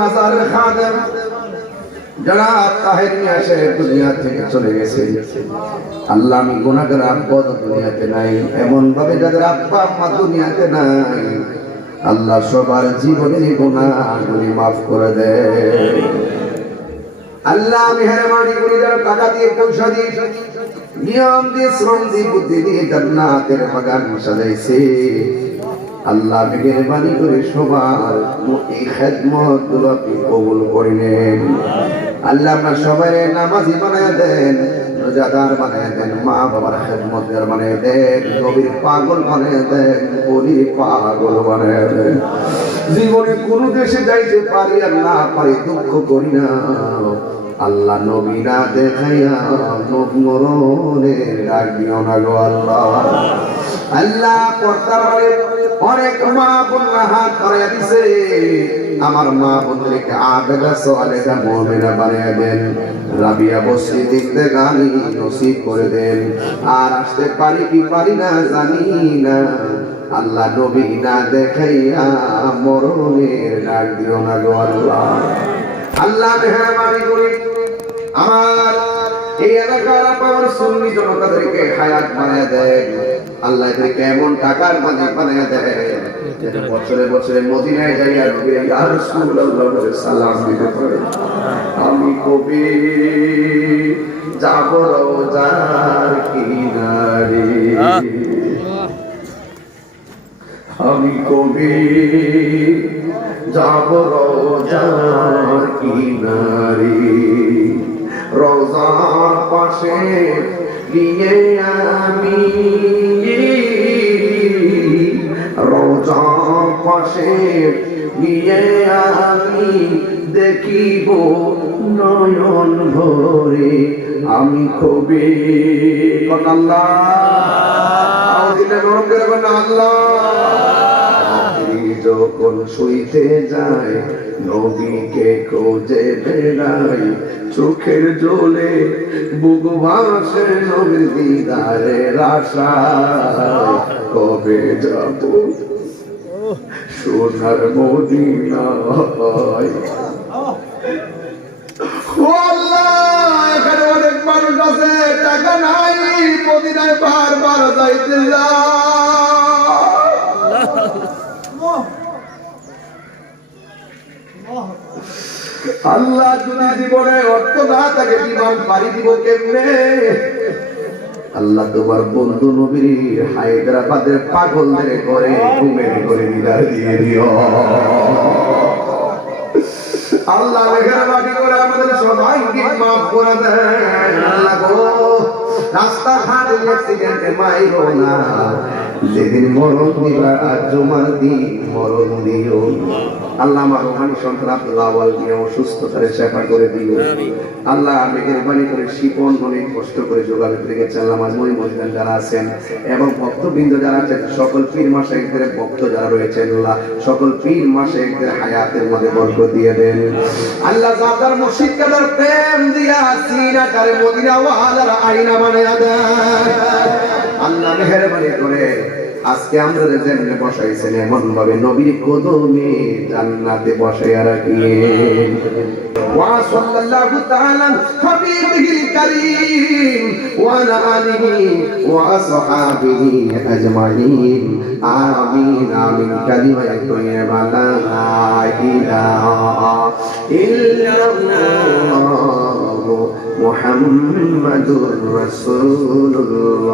মাজারের খাদেম জনাব তাহের মিয়া সাহেব দুনিয়া থেকে চলে গেছে। আল্লাহ আমি গুনাহগার আব্বা দুনিয়াতে নাই, এমন ভাবে যাদের আব্বা আম্মা দুনিয়াতে নাই, আল্লাহ সবার জীবনের গুনাহগুলি মাফ করে দেয়। আল্লাহ মেহেরবানি করে যারা টাকা দিয়ে পয়সা দিয়ে নিয়ম দিয়ে শ্রম দিয়ে বুদ্ধি দিয়ে জান্নাতের বাগান সাজাইছে, আল্লাহ মেহেরবানি করে সবার এই খেদমত গুলো আপনি কবুল করে নেন। আল্লাহ আপনার সবাই নামাজি বানায় দেন, রোজাদার বানায় দেন, মা বাবার খেদমতগার বানায় দেন, নবীর পাগল বানায় দেন, অলির পাগল বানায় দেন। জীবনে কোন দেশে যাইতে পারি আর না পারি দুঃখ করি না, আল্লাহ নবী না দেখাইয়া মরণের ডাক দিও না গো আল্লাহ। আল্লাহ পর্দার অনেক মা বোনরা হাত ধরে দিছে, আমার মা বোনদেরকে আবেগা সালেহা মুমিনা বানিয়ে দেন, রাবিয়া বসরি দেখতে গানি নসিব করে দেন। আর আসতে পারি কি পারি না জানি না, আল্লাহ নবী না দেখাইয়া মরণের ডাক দিও না গো আল্লাহ। আল্লাহ মেহেরবানি করে আমার এই এলাকার আপনার সুন্নি জনতাদেরকে হায়াত বানিয়ে দেন। আল্লাহ এদেরকে এমন টাকার মালিক বানিয়ে দেন যেন বছরে বছরে মদিনায় যাইয়া নবী ইয়া রাসূলুল্লাহ বলে সালাম দিতে পারে। আমি কবি যাব রোজার কিনারে, আমি কবি যাব রোজার কিনারে, রোজার পাশে গিয়ে আমি রোজার পাশে গিয়ে আমি দেখিব নয়ন ভরে, আমি কবি আল্লাহ আল্লাহ যখন শুইতে যায় নবীকে খোঁজে বেড়াই, চোখের জলে বুক ভাসে নবীর দিদারের আশায়, কবে যাব সোনার মদিনায়। এখানে অনেক মানুষ আছে টাকা নাই, মদিনায় বারবার যাইতে আল্লাহ দুনিয়া জীবনে অর্থ না থাকে বিমান পাড়ি দিব কেমনে? আল্লাহ তোমার বন্ধু নবীর হায়দ্রাবাদের পাগলদের করে ঘুমের করে দিদার দিয়ে দিও। আল্লাহ মেহেরবানি করে আমাদের সবাইকে মাফ করে দেন। আল্লাহ গো রাস্তাঘাটে অ্যাক্সিডেন্টে মাইরো না, যেদিন মরণ দিবা জুমার দিন মরণ দিও। আল্লাহ আমার রোহানি সন্তান আব্দুল্লাহ আওয়াল নিয়ে অসুস্থতারে শেফা করে দিও। আল্লাহ মেহেরবানি করে শিপন অনেক কষ্ট করে যোগাযোগ রেখেছে। আল্লাহ মাজমুই মজদান যারা আছেন এবং ভক্তবৃন্দ যারা আছেন, সকল পীর মাশায়েখদের ভক্ত যারা রয়েছেন, আল্লাহ সকল পীর মাশায়েখদের হায়াতের মধ্যে বরকত দিয়ে দেন। আল্লাহ যাদের মুর্শিদ কাদের প্রেম দিয়া সিনা করে মদিনা ওয়ালার আয়না বানায়া দেন। আল্লাহ মেহেরবানি করে আজকে আমরা যেমনে বসাইছেন এমন ভাবে নবীর কদমে জান্নাতে বসাইয়া রাখিয়েন। ওয়া সাল্লাল্লাহু তাআলা হাবিবিল কারীম ওয়া আলা আলিহি ওয়া আসহাবিহি আজমাইন। আমিন আমিন। কালিমা তাইয়্যিবা লা ইলাহা ইল্লাল্লাহু মুহাম্মাদুর রাসূলুল্লাহ।